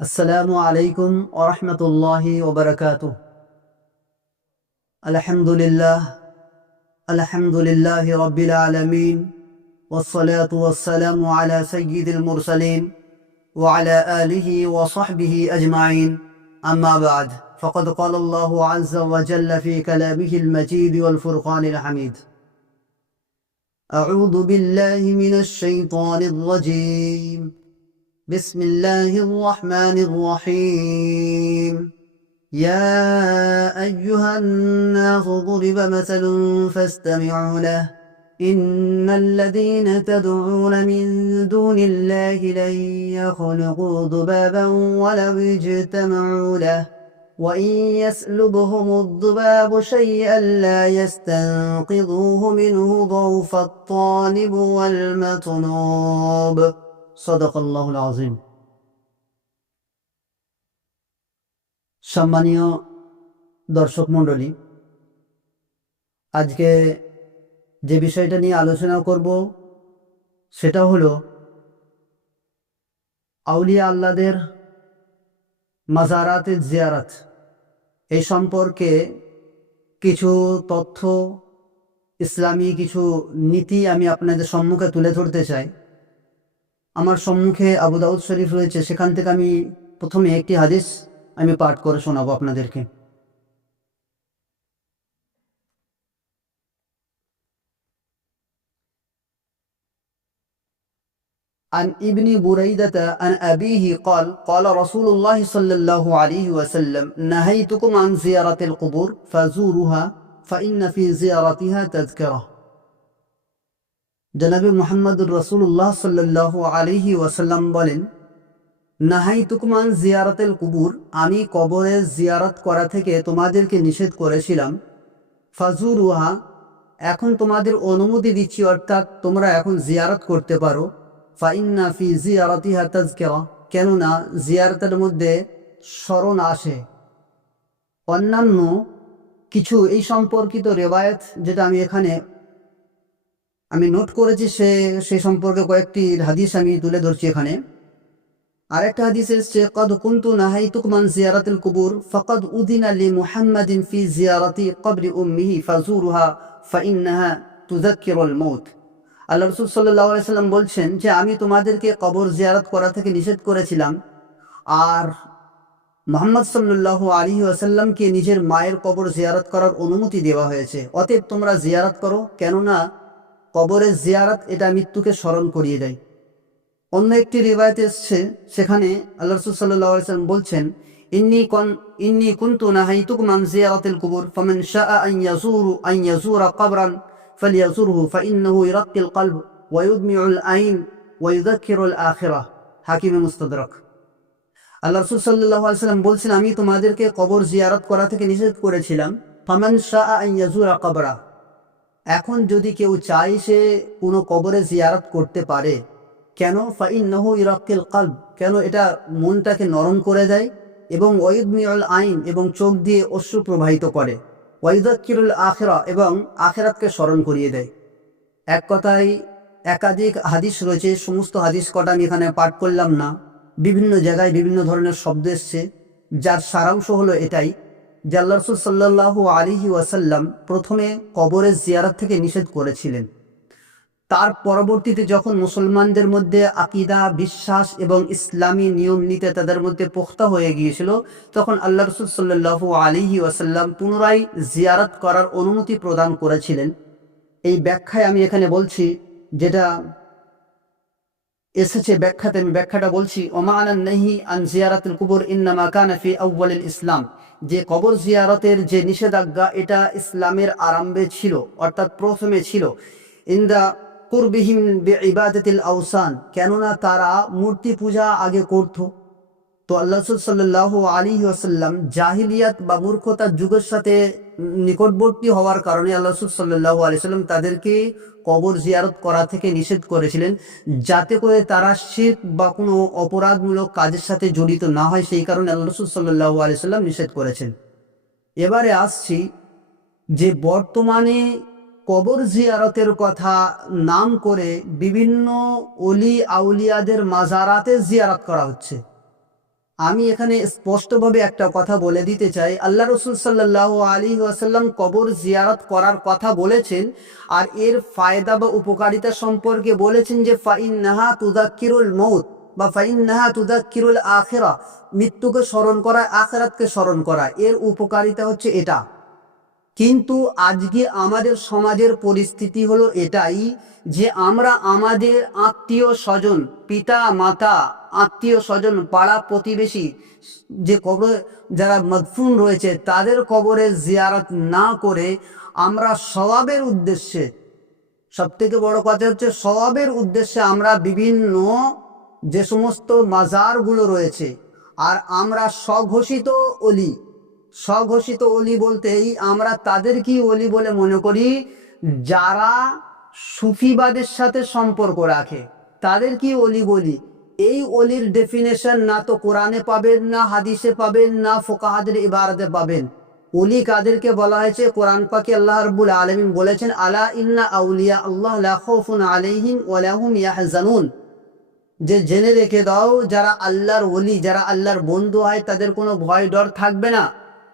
السلام عليكم ورحمة الله وبركاته. الحمد لله الحمد لله رب العالمين، والصلاة والسلام على سيد المرسلين وعلى آله وصحبه أجمعين. أما بعد، فقد قال الله عز وجل في كلامه المجيد والفرقان الحميد: أعوذ بالله من الشيطان الرجيم. بسم الله الرحمن الرحيم. يا أيها الناس ضرب مثل فاستمعوا له. إن الذين تدعون من دون الله لن يخلقوا ذبابا ولو اجتمعوا له، وإن يسلبهم الذباب شيئا لا يستنقذوه منه ضعف الطالب والمطلوب. صدق الله العظيم. সম্মানীয় দর্শক মণ্ডলী, আজকে যে বিষয়টা নিয়ে আলোচনা করব সেটা হলো আউলিয়া আল্লাহদের মাজারাতের জিয়ারত। এই সম্পর্কে কিছু তথ্য, ইসলামী কিছু নীতি আমি আপনাদের সম্মুখে তুলে ধরতে চাই। আমার সম্মুখে আবু দাউদ শরীফ রয়েছে, সেখান থেকে আমি প্রথমে একটি হাদিস আমি পাঠ করে শোনাবো আপনাদেরকে। عن ابن بريدة عن أبيه قال قال رسول الله صلى الله عليه وسلم: نهيتكم عن زيارة القبور فزوروها فإن في زيارتها تذكرة। জনাবে মুহাম্মদুর রাসূলুল্লাহ সাল্লাল্লাহু আলাইহি ওয়াসাল্লাম বলেন, নাহাইতুকুম আন জিয়ারাতিল কুবুর, আমি কবরের জিয়ারত করা থেকে তোমাদেরকে নিষেধ করেছিলাম। ফাজুরুহা, এখন তোমাদের অনুমতি দিচ্ছি, অর্থাৎ তোমরা এখন জিয়ারত করতে পারো। ফাইন্না ফি জিয়ারাতিহা তাযকিরা, কেননা জিয়ারতের মধ্যে স্মরণ আসে। অন্যান্য কিছু এই সম্পর্কিত রেওয়ায়েত যেটা আমি নোট করেছি, সে সম্পর্কে কয়েকটি হাদিস আমি তুলে ধরছি এখানে। আরেকটা হাদিস এসেছে, কদ কুনতু নাহাইতুকুম আন জিয়ারাতিল কুবুর ফাকাদ উযিনা লি মুহাম্মাদিন ফি জিয়ারাতি কবরি উম্মিহি ফাজুরুহা ফাইন্নাহা তুযাক্কিরুল মাউত। আল্লাহ রাসূল সাল্লাল্লাহু আলাইহি সাল্লাম বলছেন যে আমি তোমাদেরকে কবর জিয়ারত করা থেকে নিষেধ করেছিলাম, আর মুহাম্মদ সাল্লাল্লাহু আলাইহি ওয়াসাল্লামকে নিজের মায়ের কবর জিয়ারত করার অনুমতি দেওয়া হয়েছে। অতএব তোমরা জিয়ারত করো, কেননা কবরের জিয়ারত এটা মৃত্যুকে স্মরণ করিয়ে দেয়। অন্য একটি রিওয়ায়াত এসেছে, সেখানে আল্লাহ রাসূল সাল্লাল্লাহু আলাইহি ওয়াসাল্লাম বলছেন, ইন্নী কুনতু নাহাইতুকুম আন জিয়ারাতিল কুবুর ফামান শাআ আন ইয়াজুরা কবরান ফালইয়াজুরহু ফাইন্নাহু ইরাক্কিল কলব ওয়া ইউদমিউল আইন ওয়া ইউযাক্কিরুল আখিরাহ। হাকিমে মুস্তাদরাক। আল্লাহ রাসূল সাল্লাল্লাহু আলাইহি ওয়াসাল্লাম বলছেন, আমি তোমাদেরকে কবর জিয়ারত করা থেকে নিষেধ করেছিলাম। ফামান শাআ আন ইয়াজুরা কবরা, এখন যদি কেউ চায় সে কোনো কবরে জিয়ারত করতে পারে। কেন? ফাইন্নাহু ইরাক্কিল কলব, কেন এটা মনটাকে নরম করে দেয়, এবং ওয়াইদমিউল আইন, এবং চোখ দিয়ে অশ্রু প্রবাহিত করে, ওয়াইযাক্কিরুল আখিরা, এবং আখিরাতকে স্মরণ করিয়ে দেয়। এক কথায় একাধিক হাদিস রয়েছে, সমস্ত হাদিস কটা আমি এখানে পাঠ করলাম না। বিভিন্ন জায়গায় বিভিন্ন ধরনের শব্দ এসছে, যার সারাংশ হলো এটাই যে আল্লাহ রাসূল সাল্লাল্লাহু আলাইহি ওয়াসাল্লাম প্রথমে কবরের জিয়ারত থেকে নিষেধ করেছিলেন। তার পরবর্তীতে যখন মুসলমানদের মধ্যে আকীদা, বিশ্বাস এবং ইসলামী নিয়ম নীতি তাদের মধ্যে পোক্তা হয়ে গিয়েছিল, তখন আল্লাহ রাসূল সাল্লাল্লাহু আলাইহি ওয়াসাল্লাম পুনরায় জিয়ারত করার অনুমতি প্রদান করেছিলেন। এই ব্যাখ্যায় আমি এখানে বলছি, যেটা এসেছে ব্যাখ্যাতে, আমি ব্যাখ্যাটা বলছি। ওমানান নাহি আন জিয়ারাতিল কুবুর ইন্নামা কানা ফি আউয়ালিল ইসলাম, যে কবর জিয়ারতের যে নিষেধাজ্ঞা এটা ইসলামের আরম্ভে ছিল, অর্থাৎ প্রথমে ছিল। ইনদা কুরবিহিম বিইবাদাতিল আওসান, কেননা তারা মূর্তি পূজা আগে করত। তো আল্লাহ রাসূল সাল্লাল্লাহু আলাইহি ওয়াসাল্লাম জাহিলিয়াত বা মূর্খতার যুগের সাথে নিকটবর্তী হওয়ার কারণে আল্লাহ রাসূল সাল্লাল্লাহু আলাইহি ওয়াসাল্লাম তাদেরকে কবর জিয়ারত করা থেকে নিষেধ করেছিলেন, যাতে করে তারা শিরক বা কোনো অপরাধমূলক কাজের সাথে জড়িত না হয়। সেই কারণে আল্লাহ রাসূল সাল্লাল্লাহু আলাইহি ওয়াসাল্লাম নিষেধ করেছেন। এবারে আসছি যে বর্তমানে কবর জিয়ারতের কথা নাম করে বিভিন্ন অলি আউলিয়াদের মাজারাতে জিয়ারত করা হচ্ছে। আমি এখানে স্পষ্টভাবে একটা কথা বলে দিতে চাই, আল্লাহ রসুল সাল্লাল্লাহু আলাইহি ওয়াসাল্লাম কবর জিয়ারত করার কথা বলেছেন, আর এর ফায়দা বা উপকারিতা সম্পর্কে বলেছেন যে ফাইন্নাহা তুযাক্কিরুল মউত বা ফাইন্নাহা তুযাক্কিরুল আখিরা, মৃত্যুকে স্মরণ করা, আখিরাতকে স্মরণ করা, এর উপকারিতা হচ্ছে এটা। কিন্তু আজকে আমাদের সমাজের পরিস্থিতি হলো এটাই যে আমরা আমাদের আত্মীয় স্বজন, পিতা মাতা, আত্মীয় স্বজন, পাড়া প্রতিবেশী যে কবর যারা মদফুন রয়েছে তাদের কবরে জিয়ারত না করে আমরা সওয়াবের উদ্দেশ্যে, সব থেকে বড় কথা হচ্ছে সওয়াবের উদ্দেশ্যে আমরা বিভিন্ন যে সমস্ত মাজারগুলো রয়েছে, আর আমরা স্বঘোষিত অলি, স্বঘোষিত অলি বলতেই আমরা তাদেরকেই অলি বলে মনে করি যারা সুফিবাদের সাথে সম্পর্ক রাখে, তাদেরকেই অলি বলি। এই অলির ডেফিনেশন না তো কোরআনে পাবেন, না হাদিসে পাবেন, না ফুকাহাদের ইবারতে পাবেন। অলি কাদেরকে বলা হয়েছে? কোরআন পাকে আল্লাহ রাব্বুল আলামিন বলেছেন, আলা ইন্না আউলিয়া আল্লাহ লা খাউফুন আলাইহিম ওয়া লা হুম ইয়াহজানুন, যে জেনে রেখে দাও যারা আল্লাহর ওলি, যারা আল্লাহর বন্ধু হয় তাদের কোনো ভয় ডর থাকবে না।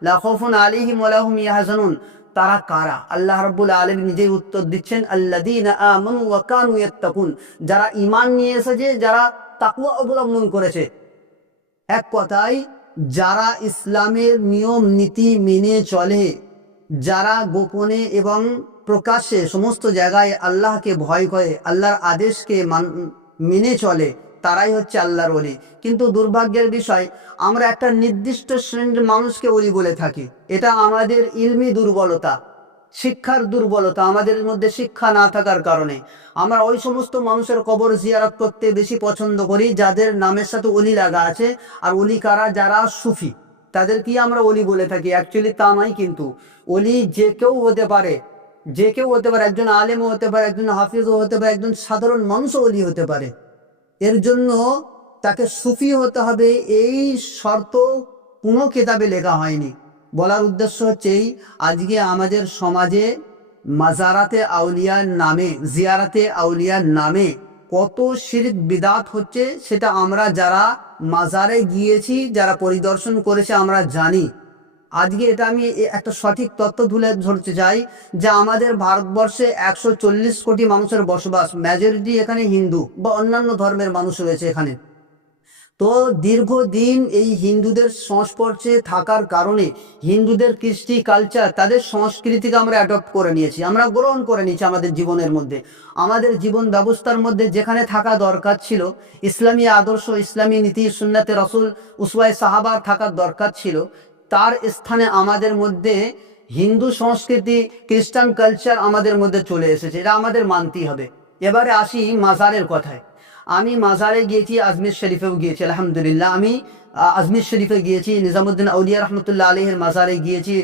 লা খাউফুন আলাইহিম ওয়া লা হুম ইয়াহজানুন, তারা কারা? আল্লাহ রাব্বুল আলামিন নিজেই উত্তর দিচ্ছেন, আল্লাযীনা আমানু ওয়া কানু ইয়াত্তাকুন, যারা ঈমান নিয়ে এসেছে, যারা তাকওয়া অবলম্বন করেছে। এক কথায় যারা ইসলামের নিয়ম নীতি মেনে চলে, যারা গোপনে এবং প্রকাশ্যে সমস্ত জায়গায় আল্লাহকে ভয় করে, আল্লাহর আদেশকে মেনে চলে, তারাই হচ্ছে আল্লাহর ওলি। কিন্তু দুর্ভাগ্যের বিষয়, আমরা একটা নির্দিষ্ট শ্রেণীর মানুষকে ওলি বলে থাকি। এটা আমাদের ইলমি দুর্বলতা, শিক্ষার দুর্বলতা, আমাদের মধ্যে শিক্ষা না থাকার কারণে আমরা ওই সমস্ত মানুষের কবর জিয়ারত করতে বেশি পছন্দ করি যাদের নামের সাথে অলি লাগা আছে। আর অলি কারা? যারা সুফি, তাদেরকেই আমরা অলি বলে থাকি। অ্যাকচুয়ালি তা নয়, কিন্তু অলি যে কেউ হতে পারে, যে কেউ হতে পারে, একজন আলেমও হতে পারে, একজন হাফিজও হতে পারে, একজন সাধারণ মানুষও অলি হতে পারে। এর জন্য তাকে সুফি হতে হবে এই শর্ত কোনো কিতাবে লেখা হয়নি। বলার উদ্দেশ্য হচ্ছে এই, আজকে আমাদের সমাজে মাজারাতে আউলিয়ার নামে, জিয়ারাতে আউলিয়ার নামে কত শিরক বিদাত হচ্ছে, সেটা আমরা যারা মাজারে গিয়েছি, যারা পরিদর্শন করেছে আমরা জানি। আজকে এটা আমি একটা সঠিক তথ্য তুলে ধরতে চাই যে আমাদের ভারতবর্ষে 140 কোটি মানুষের বসবাস, মেজরিটি এখানে হিন্দু বা অন্যান্য ধর্মের মানুষ রয়েছে এখানে। তো দীর্ঘদিন এই হিন্দুদের সংস্পর্শে থাকার কারণে হিন্দুদের কৃষ্টি কালচার, তাদের সংস্কৃতিকে আমরা অ্যাডপ্ট করে নিয়েছি, আমরা গ্রহণ করে নিয়েছি আমাদের জীবনের মধ্যে, আমাদের জীবন ব্যবস্থার মধ্যে যেখানে থাকা দরকার ছিল ইসলামী আদর্শ, ইসলামী নীতি, সুন্নাতে রাসূল, উসওয়ায়ে সাহাবার থাকার দরকার ছিল, তার স্থানে আমাদের মধ্যে হিন্দু সংস্কৃতি, খ্রিস্টান কালচার আমাদের মধ্যে চলে এসেছে। এটা আমাদের মানতেই হবে। এবারে আসি মাজারের কথায়। আমি মাজারে গিয়েছি, আজমির শরীফেও গিয়েছি, আলহামদুলিল্লাহ। আমি আজমির শরীফে গিয়েছি, নিজামুদ্দিন আউলিয়া রহমতুল্লাহ আলাইহির মাজারে গিয়েছি,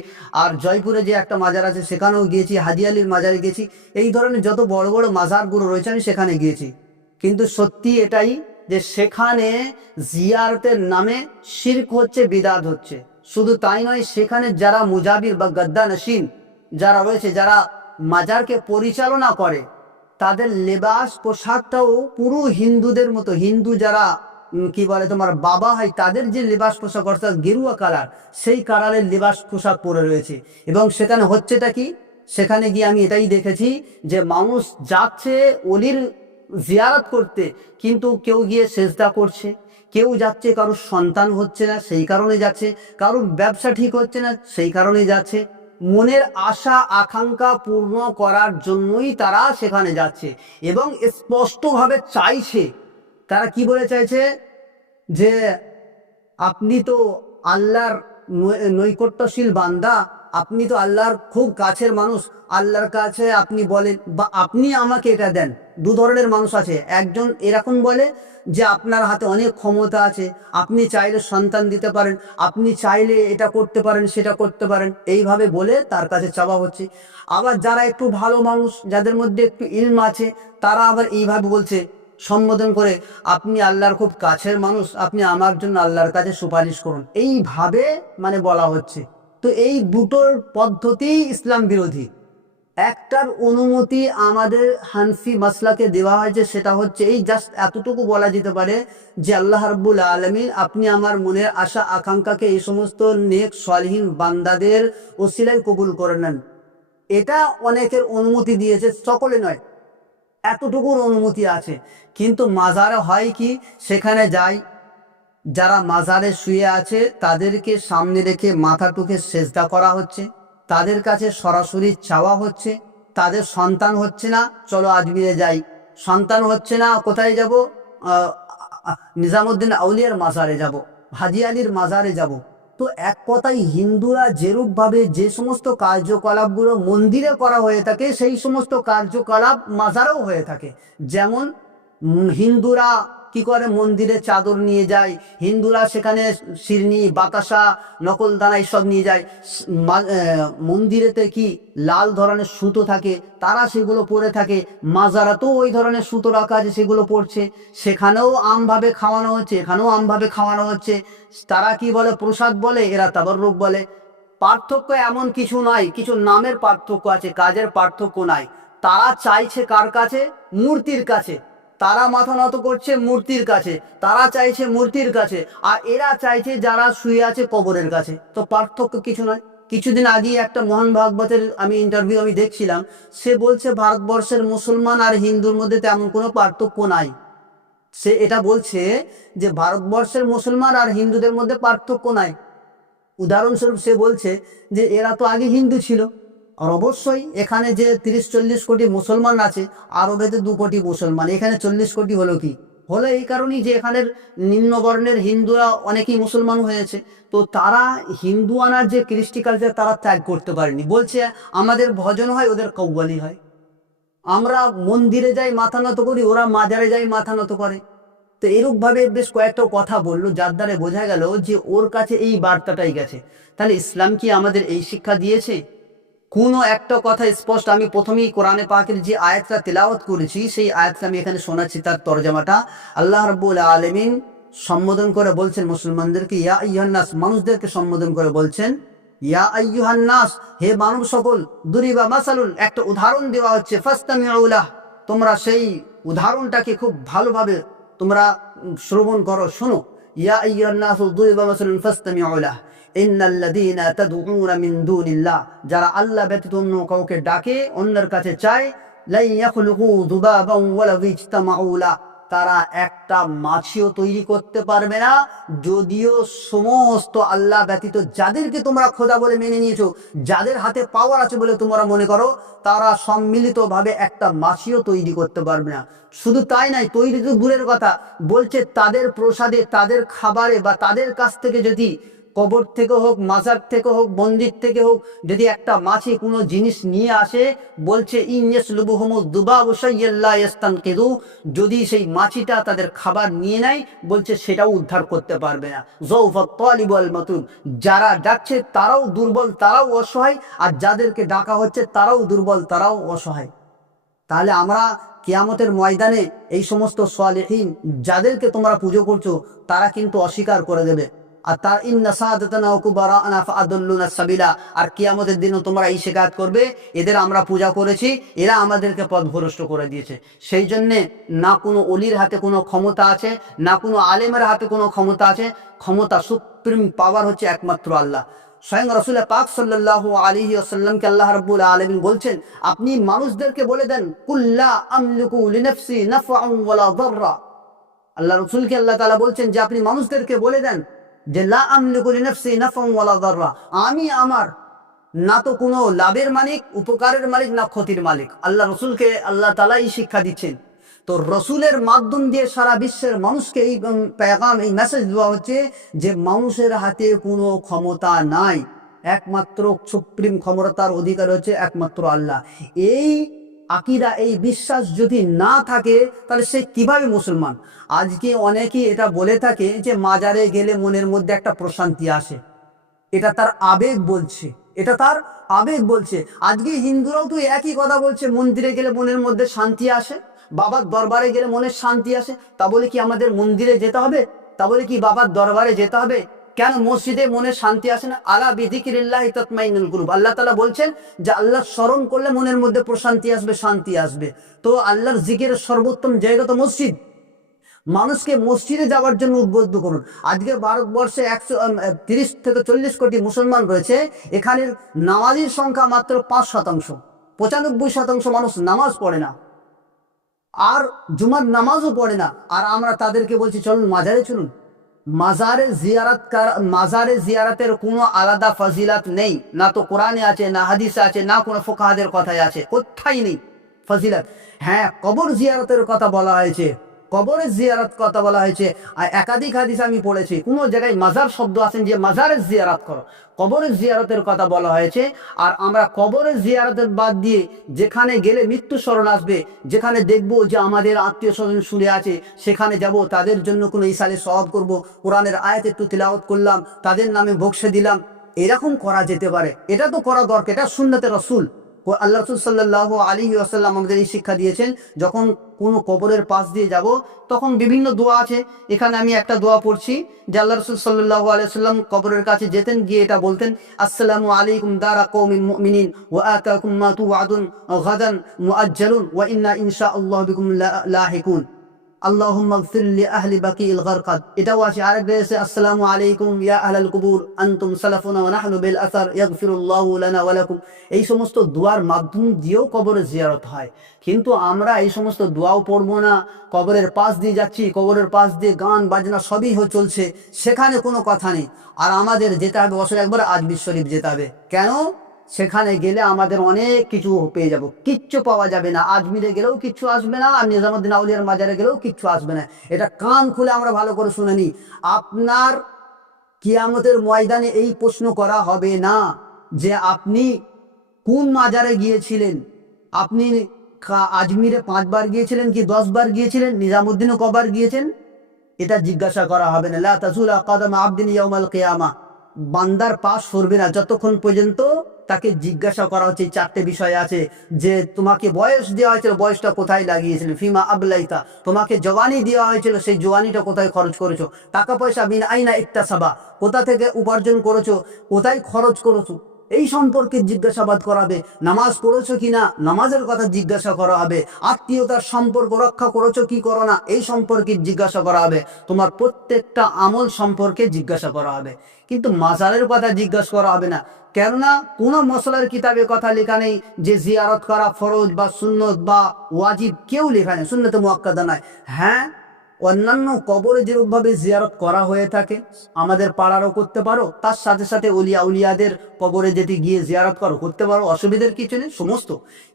আর জয়পুরে যে একটা মাজার আছে সেখানেও গিয়েছি, হাজি আলীর মাজারে গিয়েছি। এই ধরনের যত বড় বড় মাজারগুলো রয়েছে আমি সেখানে গিয়েছি। কিন্তু সত্যি এটাই যে সেখানে জিয়ারতের নামে শিরক হচ্ছে, বিদআত হচ্ছে। শুধু তাই নয়, সেখানে যারা মুজাবির বা গদ্দা নশীন যারা রয়েছে, যারা মাজারকে পরিচালনা করে, তাদের লেবাস পোশাকটাও পুরো হিন্দুদের মতো। হিন্দু যারা কি বলে তোমার বাবা হয়, তাদের যে লেবাস পোশাক, অর্থাৎ গেরুয়া কালার, সেই কালারের লেবাস পোশাক পরে রয়েছে। এবং সেখানে হচ্ছেটা কি? সেখানে গিয়ে আমি এটাই দেখেছি যে মানুষ যাচ্ছে অলির জিয়ারত করতে, কিন্তু কেউ গিয়ে সেজদা করছে, কেউ যাচ্ছে কারোর সন্তান হচ্ছে না সেই কারণে যাচ্ছে, কারোর ব্যবসা ঠিক হচ্ছে না সেই কারণে যাচ্ছে, মনের আশা আকাঙ্ক্ষা পূর্ণ করার জন্যই তারা সেখানে যাচ্ছে। এবং স্পষ্টভাবে চাইছে, তারা কি বলে চাইছে যে আপনি তো আল্লাহর নৈকট্যশীল বান্দা, আপনি তো আল্লাহর খুব কাছের মানুষ, আল্লাহর কাছে আপনি বলেন বা আপনি আমাকে এটা দেন। দু ধরনের মানুষ আছে, একজন এরকম বলে যে আপনার হাতে অনেক ক্ষমতা আছে, আপনি চাইলে সন্তান দিতে পারেন, আপনি চাইলে এটা করতে পারেন, সেটা করতে পারেন, এইভাবে বলে তার কাছে চাওয়া হচ্ছে। আবার যারা একটু ভালো মানুষ, যাদের মধ্যে একটু ইলম আছে, তারা আবার এইভাবে বলছে সম্বোধন করে, আপনি আল্লাহর খুব কাছের মানুষ, আপনি আমার জন্য আল্লাহর কাছে সুপারিশ করুন, এইভাবে মানে বলা হচ্ছে। তো এই দুটোর পদ্ধতি ইসলাম বিরোধী। একটার অনুমতি আমাদের হানফি মাসলাকে দেওয়া হয়েছে, সেটা হচ্ছে এই জাস্ট এতটুকু বলা যেতে পারে যে আল্লাহ রাব্বুল আলামিন আপনি আমার মনের আশা আকাঙ্ক্ষাকে এই সমস্ত নেক সালিহিন বান্দাদের ওসিলায় কবুল করে নেন। এটা অনেকের অনুমতি দিয়েছে, সকলে নয়, এতটুকুর অনুমতি আছে। কিন্তু মাজারে হয় কি, সেখানে যাই, যারা মাজারে শুয়ে আছে তাদেরকে সামনে রেখে মাথাটুকে সেজদা করা হচ্ছে, তাদের কাছে সরাসরি চাওয়া হচ্ছে। তাদের সন্তান হচ্ছে না, চলো আজমিরে যাই। সন্তান হচ্ছে না, কোথায় যাব? নিজামুদ্দিন আউলিয়ার মাজারে যাব, হাজি আলীর মাজারে যাব। তো এক কথায় হিন্দুরা যেরূপভাবে যে সমস্ত কার্যকলাপগুলো মন্দিরে করা হয়ে থাকে, সেই সমস্ত কার্যকলাপ মাজারেও হয়ে থাকে। যেমন হিন্দুরা কি করে, মন্দিরে চাদর নিয়ে যায়, হিন্দুরা সেখানে শিরনি বাতাসা নকলদানা এইসব নিয়ে যায়। মন্দিরেতে কি লাল ধরনের সুতো থাকে, তারা সেগুলো পরে থাকে। মাজারাতেও ওই ধরনের সুতো রাখা আছে, সেগুলো পড়ছে। সেখানেও আমভাবে খাওয়ানো হচ্ছে, এখানেও আমভাবে খাওয়ানো হচ্ছে। তারা কি বলে, প্রসাদ বলে, এরা তাবাররুক বলে। পার্থক্য এমন কিছু নাই, কিছু নামের পার্থক্য আছে, কাজের পার্থক্য নাই। তারা চাইছে কার কাছে? মূর্তির কাছে। তারা মাথা নত করছে মূর্তির কাছে, তারা চাইছে মূর্তির কাছে, আর এরা চাইছে যারা শুয়ে আছে কবরের কাছে। তো পার্থক্য কিছু নয়। কিছুদিন আগে একটা মোহন ভাগবতের ইন্টারভিউ আমি দেখছিলাম, সে বলছে ভারতবর্ষের মুসলমান আর হিন্দুর মধ্যে তেমন কোনো পার্থক্য নাই। সে এটা বলছে যে ভারতবর্ষের মুসলমান আর হিন্দুদের মধ্যে পার্থক্য নাই। উদাহরণস্বরূপ সে বলছে যে এরা তো আগে হিন্দু ছিল, আর অবশ্যই এখানে যে 30-40 কোটি মুসলমান আছে, আরবেতে 2 কোটি মুসলমান, এখানে 40 কোটি হলো কি? হলো এই কারণেই যে এখানের নিম্নবর্ণের হিন্দুরা অনেকেই মুসলমান হয়েছে। তো তারা হিন্দু আনার যে কৃষ্টি কালচার তারা ত্যাগ করতে পারেনি। বলছে আমাদের ভজন হয়, ওদের কব্বালি হয়। আমরা মন্দিরে যাই, মাথা নত করি, ওরা মাজারে যাই, মাথা নত করে। তো এরূপ ভাবে বেশ কয়েকটা কথা বললো, যার দ্বারা বোঝা গেল যে ওর কাছে এই বার্তাটাই গেছে। তাহলে ইসলাম কি আমাদের এই শিক্ষা দিয়েছে? কোনো একটা কথা স্পষ্ট, আমি প্রথমেই কোরআনে পাকের যে আয়াতটা তেলাওয়াত করেছি, সেই আয়াতটা আমি এখানে শোনাচ্ছি, তার তরজমাটা। আল্লাহ রাব্বুল আলামিন সম্বোধন করে বলছেন মুসলমানদেরকে, ইয়া আইয়ুহান নাস, মানুষদেরকে সম্বোধন করে বলছেন, ইয়া আইয়ুহান নাস, হে মানব সকল, দুরিবা মাসালুন, একটা উদাহরণ দেওয়া হচ্ছে, ফাসতামিউ লাহ, তোমরা সেই উদাহরণটাকে খুব ভালোভাবে তোমরা শ্রবণ করো, শোনো। ইয়া আইয়ুহান নাস দুরিবা মাসালুন ফাসতামিউ লাহ ইন্নাল্লাযীনা তাদউনা মিন দুনিল্লাহ, যারা আল্লাহ ব্যতীত অন্য কাউকে ডাকে, অন্যের কাছে চায়, লা ইয়াখলুকু যুবাবান ওয়ালা ইজতামাউ লাহ, তারা একটা মাছিও তৈরি করতে পারবে না। যদিও সমস্ত আল্লাহ ব্যতীত যাদেরকে তোমরা খোদা বলে মেনে নিয়েছো, যাদের হাতে পাওয়ার আছে বলে তোমরা মনে করো, তারা সম্মিলিতভাবে একটা মাছিও তৈরি করতে পারবে না। শুধু তাই নাই, তৈরি তো দূরের কথা, বলছে তাদের প্রসাদে, তাদের খাবারে বা তাদের কাছ থেকে যদি, কবর থেকে হোক, মাজার থেকে হোক, মন্দির থেকে হোক, যদি একটা মাছি কোনো জিনিস নিয়ে আসে, বলছে ইনয়াসলুবুহুমুদ দুবাবু শাই'আন লা ইস্তানকিযু, যদি সেই মাছিটা তাদের খাবার নিয়ে নেয়, বলছে সেটাও উদ্ধার করতে পারবে না। যাওফাত তালিবু ওয়াল মাতুব, যারা ডাকছে তারাও দুর্বল, তারাও অসহায়, আর যাদেরকে ডাকা হচ্ছে তারাও দুর্বল, তারাও অসহায়। তাহলে আমরা কিয়ামতের ময়দানে এই সমস্ত সালেহীন যাদেরকে তোমরা পুজো করছো, তারা কিন্তু অস্বীকার করে দেবে। আর তার ইন্না সাদাতানা ওয়া কুবারানা ফাআদুল্লুনা সাবিলা, আর কিয়ামতের দিনও তোমরা এই শিকায়ত করবে, এদের আমরা পূজা করেছি, এরা আমাদেরকে পথভ্রষ্ট করে দিয়েছে। সেই জন্যে না কোনো অলির হাতে কোনো ক্ষমতা আছে, না কোনো আলেমের হাতে কোনো ক্ষমতা আছে। ক্ষমতা, সুপ্রিম পাওয়ার হচ্ছে একমাত্র আল্লাহ। স্বয়ং রাসূল পাক সাল্লাল্লাহু আলাইহি ওয়াসাল্লামকে আল্লাহ রাব্বুল আলামিন বলছেন, আপনি মানুষদেরকে বলে দেন, কুল্লা আমলিকু লিনাফসি নাফআন ওয়ালা দাররা। আল্লাহ রাসূলকে আল্লাহ তাআলা বলছেন যে আপনি মানুষদেরকে বলে দেন যে লা আমলিকু লিনাফসি নাফআন ওয়ালা দাররা, আমি আমার না তো কোনো লাভের মালিক, উপকারের মালিক, না ক্ষতির মালিক। আল্লাহ রসুলকে আল্লাহ তাআলা এই শিক্ষা দিচ্ছেন। তো রসুলের মাধ্যম দিয়ে সারা বিশ্বের মানুষকে এই পেগাম, এই মেসেজ দেওয়া হচ্ছে যে মানুষের হাতে কোনো ক্ষমতা নাই, একমাত্র সুপ্রিম ক্ষমতার অধিকার হচ্ছে একমাত্র আল্লাহ। এই আকিদা, এই বিশ্বাস যদি না থাকে, তাহলে সে কিভাবে মুসলমান? আজকে অনেকেই এটা বলে থাকে যে মাজারে গেলে মনের মধ্যে একটা প্রশান্তি আসে, এটা তার আবেগ বলছে, এটা তার আবেগ বলছে। আজকে হিন্দুরাও তো একই কথা বলছে, মন্দিরে গেলে মনের মধ্যে শান্তি আসে, বাবার দরবারে গেলে মনের শান্তি আসে। তা বলে কি আমাদের মন্দিরে যেতে হবে? তা বলে কি বাবার দরবারে যেতে হবে? কেন মসজিদে মনে শান্তি আসে না? আলা বিযিকিরিল্লাহি তাতমাইন্নুল কুলুব, আল্লাহ তাআলা বলছেন যে আল্লাহ স্মরণ করলে মনের মধ্যে প্রশান্তি আসবে, শান্তি আসবে। তো আল্লাহর জিকিরের সর্বোত্তম জায়গা তো মসজিদ। মানুষকে মসজিদে যাওয়ার জন্য উদ্বুদ্ধ করুন। আজকে ভারতবর্ষে 130 থেকে 40 কোটি মুসলমান রয়েছে, এখানে নামাজীর সংখ্যা মাত্র 5%। 95% মানুষ নামাজ পড়ে না, আর জুমার নামাজও পড়ে না। আর আমরা তাদেরকে বলছি চলুন মাজারে চলুন। মাজারে জিয়ারতের কোনো আলাদা ফজিলাত নেই, না তো কোরআনে আছে, না হাদিসে আছে, না কোনো ফুকাহাদের কথায় আছে, কোথায় নেই ফজিলাত। হ্যাঁ, কবর জিয়ারতের কথা বলা হয়েছে, কবরের জিয়ারত কথা বলা হয়েছে। আর একাধিক হাদিস আমি পড়েছি, কোনো জায়গায় মাজার শব্দ আছেন যে মাজারের জিয়ারত করো, কবরের জিয়ারতের কথা বলা হয়েছে। আর আমরা কবরের জিয়ারতের বাদ দিয়ে যেখানে গেলে মৃত্যু স্মরণ আসবে, যেখানে দেখবো যে আমাদের আত্মীয় স্বজন শুনে আছে, সেখানে যাব, তাদের জন্য কোনো ইসালে সওয়াব করব, কোরআনের আয়াত একটু তিলাওয়াত করলাম, তাদের নামে বকশে দিলাম, এরকম করা যেতে পারে। এটা তো করা দরকার, এটা সুন্নতে রাসূল। আল্লাহ রাসূল সাল্লাল্লাহু আলাইহি ওয়াসাল্লাম আমাদের এই শিক্ষা দিয়েছেন, যখন কোনো কবরের পাশ দিয়ে যাব তখন বিভিন্ন দোয়া আছে। এখানে আমি একটা দোয়া পড়ছি যে আল্লাহ রাসূল সাল্লাল্লাহু আলাইহি ওয়াসাল্লাম কবরের কাছে যেতেন, গিয়ে এটা বলতেন, আসসালামু আলাইকুম দারা কওমিন মুমিনিন ওয়া আতাকুম মা তুআদুন গাদান মুআজ্জালুন ওয়া ইন্না ইনশাআল্লাহু বিকুম লাহিকুন, আল্লাহুম্মা গফির লি আহলি বাকিল গারকাদ। এটাও আছে। আরেক আছে, আসসালামু আলাইকুম ইয়া আহলাল কুবুর আনতুম সালাফুনা ওয়া নাহনু বিল আসার ইয়াগফিরুল্লাহু লানা ওয়া লাকুম। এই সমস্ত দোয়ার মাধ্যম দিয়েও কবরের জিয়ারত হয়, কিন্তু আমরা এই সমস্ত দোয়াও পড়বো না, কবরের পাশ দিয়ে যাচ্ছি, কবরের পাশ দিয়ে গান বাজনা সবই চলছে, সেখানে কোনো কথা নেই। আর আমাদের যেতে হবে বছরে একবার আজমির শরীফ যেতে হবে। কেন? সেখানে গেলে আমাদের অনেক কিছু পেয়ে যাব, কিচ্ছু পাওয়া যাবে না। আজমিরে গেলেও কিচ্ছু আসবে না, আর নিজামুদ্দিন আউলিয়ার মাজারে গেলেও কিচ্ছু আসবে না। এটা কান খুলে আমরা ভালো করে শুনে নিই। আপনার কিয়ামতের ময়দানে এই প্রশ্ন করা হবে না যে আপনি কোন মাজারে গিয়েছিলেন, আপনি আজমিরে 5 বার গিয়েছিলেন কি 10 বার গিয়েছিলেন, নিজামুদ্দিনও কবার গিয়েছেন, এটা জিজ্ঞাসা করা হবে না। লা তাজুলা কাদাম আবদিন ইয়াউমাল কিয়ামা, বান্দার পাশ সরবে না যতক্ষণ পর্যন্ত তাকে জিজ্ঞাসা করা হচ্ছে। 4টে বিষয় আছে, যে তোমাকে বয়স দেওয়া হয়েছিল, বয়সটা কোথায় লাগিয়েছিলেন, ফিমা আবলাইতা, তোমাকে জওয়ানি দেওয়া হয়েছিল, সেই জওয়ানিটা কোথায় খরচ করেছো, টাকা পয়সা মিন আইনা ইকতাসাবা, কোথা থেকে উপার্জন করেছো, কোথায় খরচ করেছো, এই সম্পর্কে জিজ্ঞাসাবাদ করা হবে। নামাজ পড়েছো কিনা, নামাজের কথা জিজ্ঞাসা করা হবে। আত্মীয়তার সম্পর্ক রক্ষা করেছো কি করো না, এই সম্পর্কে জিজ্ঞাসা করা হবে। তোমার প্রত্যেকটা আমল সম্পর্কে জিজ্ঞাসা করা হবে, কিন্তু মাজারের কথা জিজ্ঞাসা করা হবে না। কেননা কোনো মশলার কিতাবে কথা লেখা নেই যে জিয়ারত করা ফরজ বা সুন্নত বা ওয়াজিব, কেউ লেখা নেই, সুন্নতে মুআক্কাদা নয়। হ্যাঁ, অন্যান্য কবরে যেরূপভাবে জিয়ারত করা হয়ে থাকে আমাদের পাড়ারও করতে পারো, তার সাথে সাথে ওলিয়া উলিয়াদের কবরে যেতে গিয়ে জিয়ারত করো, করতে পারো, অসুবিধার কিছু নেই সমস্ত।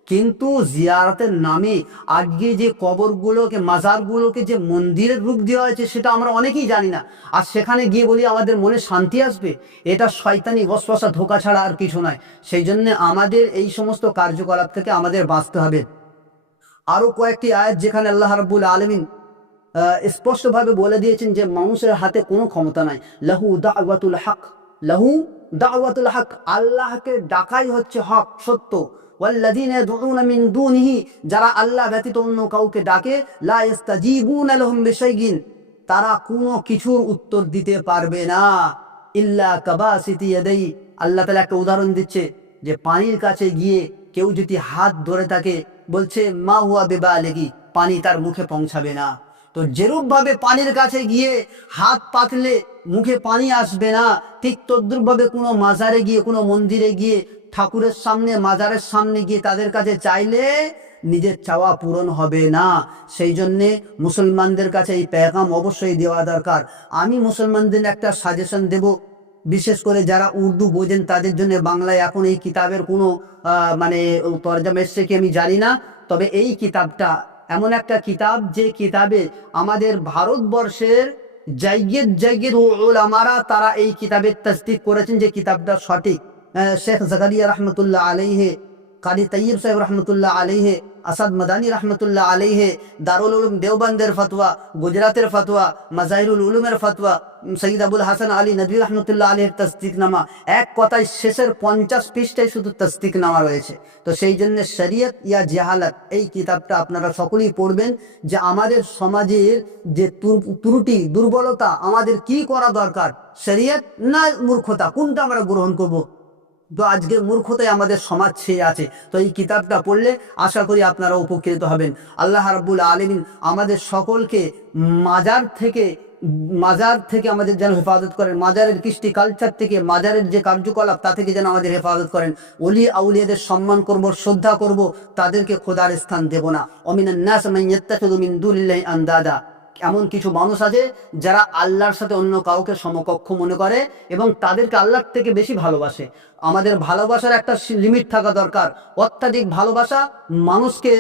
কিন্তু জিয়ারতের নামে আজকে যে কবরগুলোকে, মাজারগুলোকে যে মন্দিরের রূপ দেওয়া হয়েছে, সেটা আমরা অনেকেই জানি না। আর সেখানে গিয়ে বলি আমাদের মনে শান্তি আসবে, এটা শয়তানি ওয়াসওয়াসা ধোঁকা ছাড়া আর কিছু নয়। সেই জন্য আমাদের এই সমস্ত কার্যকলাপ থেকে আমাদের বাঁচতে হবে। আরো কয়েকটি আয়াত যেখানে আল্লাহ রাব্বুল আলামিন স্পষ্টভাবে বলে দিয়েছেন যে মানুষের হাতে কোনো ক্ষমতা নাই। লাহু দাওয়াতুল হক, লাহু দাওয়াতুল হক, আল্লাহকে ডাকাই হচ্ছে হক, সত্য। ওয়াল্লাযীনা ইয়াদউনা মিন দুনিহি, যারা আল্লাহ ব্যতীত অন্য কাউকে ডাকে, লা ইস্তাজিবুনা লাহুম বিশাইইন, তারা কোনো কিছুর উত্তর দিতে পারবে না। ইল্লা কাবাসিতি ইয়াদাই, আল্লাহ তাআলা একটা উদাহরণ দিচ্ছে যে পানির কাছে গিয়ে কেউ যদি হাত ধরে থাকে, বলছে মা হুয়া বিবালিগি, পানি তার মুখে পৌঁছাবে না। তো যেরূপ ভাবে পানির কাছে গিয়ে হাত পাতলে মুখে পানি আসবে না, ঠিক তদ্রুপ ভাবে কোনো মাজারে গিয়ে, কোনো মন্দিরে গিয়ে, ঠাকুরের সামনে, মাজারের সামনে গিয়ে তাদের কাছে চাইলে নিজের চাওয়া পূরণ হবে না। সেই জন্যে মুসলমানদের কাছে এই পেগাম অবশ্যই দেওয়া দরকার। আমি মুসলমানদের একটা সাজেশন দেব, বিশেষ করে যারা উর্দু বোঝেন তাদের জন্য। বাংলায় এখন এই কিতাবের কোনো মানে তরজমা এসছে কি আমি জানি না, তবে এই কিতাবটা এমন একটা কিতাব যে কিতাবে আমাদের ভারতবর্ষের জায়গের উলামারা তারা এই কিতাবের তাসদিক করেছেন যে কিতাবটা সঠিক। শেখ জাকারিয়া রহমতুল্লাহ আলাইহে, কারি তাইয়িব সাহেব রহমতুল্লাহ আলাইহে, আসাদ মাদানী রহমতুল্লাহ আলাইহে, দারুল উলুম দেওবন্দের ফতোয়া, গুজরাতের ফতোয়া, মাজাহিরুল উলুমের ফতোয়া, সৈয়দ আবুল হাসান আলী নদভী রহমতুল্লাহ আলাইহির তাসদিকনামা, এক কথায় শেষের 50 পৃষ্ঠায় শুধু তাসদিকনামা রয়েছে। তো সেই জন্য শরীয়ত ইয়া জাহালাত এই কিতাবটা আপনারা সকলেই পড়বেন, যে আমাদের সমাজের যে ত্রুটি দুর্বলতা, আমাদের কি করা দরকার, শরীয়ত না মূর্খতা, কোনটা আমরা গ্রহণ করব। তো আজকের মূর্খতায় আমাদের সমাজ ছেয়ে আছে। তো এই কিতাবটা পড়লে আশা করি আপনারা উপকৃত হবেন। আল্লাহ রাব্বুল আলামিন আমাদের সকলকে মাজার থেকে আমাদের যেন হেফাজত করেন, মাজারের কৃষ্টি কালচার থেকে, মাজারের যে কার্যকলাপ তা থেকে যেন আমাদের হেফাজত করেন। ওলি আউলিয়াদের সম্মান করব, শ্রদ্ধা করব, তাদেরকে খোদার স্থান দেব না। অমিনান নাস মান ইয়াত্তাখিযু মিন দুনিল্লাহি আনদাদা, এমন কিছু মানুষ আছে যারা আল্লাহর সাথে অন্য কাউকে সমকক্ষ মনে করে এবং তাদেরকে আল্লাহর থেকে বেশি ভালোবাসে। আমাদের ভালোবাসার একটা লিমিট থাকা দরকার। অত্যাধিক ভালোবাসা মানুষকে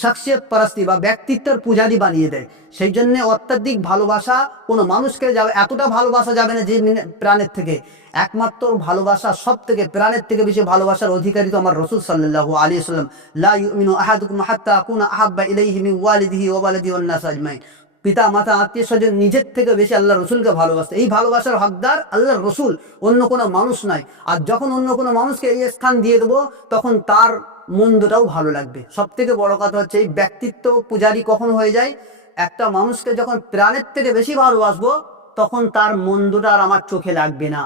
শাখসিয়ত পারাস্তি বা ব্যক্তিত্বের পূজারি বানিয়ে দেয়। সেই জন্য অত্যাধিক ভালোবাসা কোনো মানুষকে এতটা ভালোবাসা যাবে না যে প্রাণের থেকে। একমাত্র ভালোবাসা সব থেকে প্রাণের থেকে বেশি ভালোবাসার অধিকারী তো আমার রাসূল সাল্লাল্লাহু আলাইহি ওয়াসাল্লাম। লা ইউমিনু আহাদুকুম হাত্তা আকুনা আহাব্বা ইলাইহি মিন ওয়ালিদিহি ওয়া ওয়ালাদিহি ওয়ান নাস আজমাইন। পিতা মাতা আত্মীয় স্বজন নিজের থেকে বেশি আল্লাহ রসুলকে ভালোবাসে। এই ভালোবাসার হকদার আল্লাহ রসুল, অন্য কোনো মানুষ নয়। আর যখন অন্য কোনো মানুষকে এই স্থান দিয়ে দেবো তখন তার মন্দটাও ভালো লাগবে। সব থেকে বড় কথা হচ্ছে এই ব্যক্তিত্ব পূজারি কখন হয়ে যায়, একটা মানুষকে যখন প্রাণের থেকে বেশি ভালোবাসবো তখন তার মন্দটা আর আমার চোখে লাগবে না,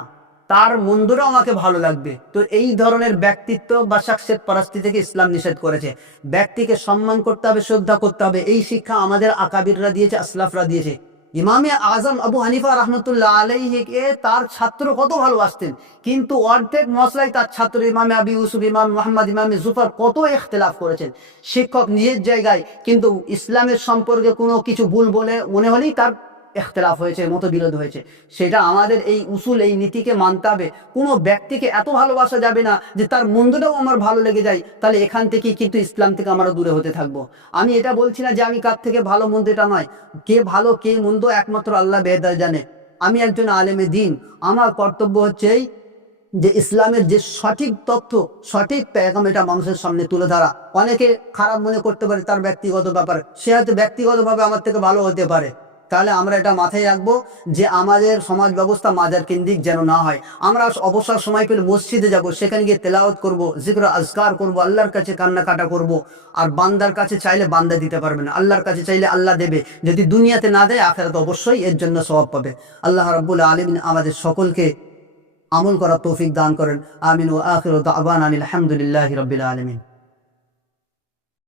তার মন্দটাও আমাকে ভালো লাগবে। তো এই ধরনের ব্যক্তিত্ব বা শাখসিয়ত পরাস্তি থেকে ইসলাম নিষেধ করেছে। ব্যক্তিকে সম্মান করতে হবে, শ্রদ্ধা করতে হবে। এই শিক্ষা আমাদের আকাবিররা দিয়েছে, আসলাফরা দিয়েছে। ইমামে আজম আবু হানিফা রহমতুল্লাহ আলাইহিকে তার ছাত্র কত ভালোবাসতেন, কিন্তু অর্ধেক মশলাই তার ছাত্র ইমামে আবি ইউসুফ, ইমাম মোহাম্মদ, ইমামে জুফার কত ইখতিলাফ করেছেন। শিক্ষক নিজের জায়গায়, কিন্তু ইসলামের সম্পর্কে কোনো কিছু ভুল বলে মনে হলেই তার ইখতিলাফ হয়েছে, মতবিরোধ হয়েছে। সেটা আমাদের এই উসুল, এই নীতিকে মানতে হবে। কোনো ব্যক্তিকে এত ভালোবাসা যাবে না যে তার মন্দটাও আমার ভালো লেগে যায়, তাহলে এখান থেকে কিন্তু ইসলাম থেকে আমরা দূরে হতে থাকবো। আমি এটা বলছি না যে আমি কার থেকে ভালো মন্দ, এটা নয়। কে ভালো কে মন্দ একমাত্র আল্লাহ বেহতর জানে। আমি একজন আলেমে দিন, আমার কর্তব্য হচ্ছে এই যে ইসলামের যে সঠিক তথ্য, সঠিক পেগাম এটা মানুষের সামনে তুলে ধরা। অনেকে খারাপ মনে করতে পারে তার ব্যক্তিগত ব্যাপার, সে হয়তো ব্যক্তিগতভাবে আমার থেকে ভালো হতে পারে। তাহলে আমরা এটা মাথায় রাখবো যে আমাদের সমাজ ব্যবস্থা মাজার কেন্দ্রিক যেন না হয়। আমরা অবসর সময় পেলে মসজিদে যাব, সেখানে গিয়ে তেলাওয়াত করব, জিকর আজকার করব, আল্লাহর কাছে কান্নাকাটা করব। আর বান্দার কাছে চাইলে বান্দা দিতে পারবে না, আল্লাহর কাছে চাইলে আল্লাহ দেবে। যদি দুনিয়াতে না দেয় আখিরাতে অবশ্যই এর জন্য সওয়াব পাবে। আল্লাহ রাব্বুল আলামিন আমাদের সকলকে আমল করার তৌফিক দান করেন। আমিন। ওয়া আখিরু দাওয়ানা আলহামদুলিল্লাহি রাব্বিল আলামিন।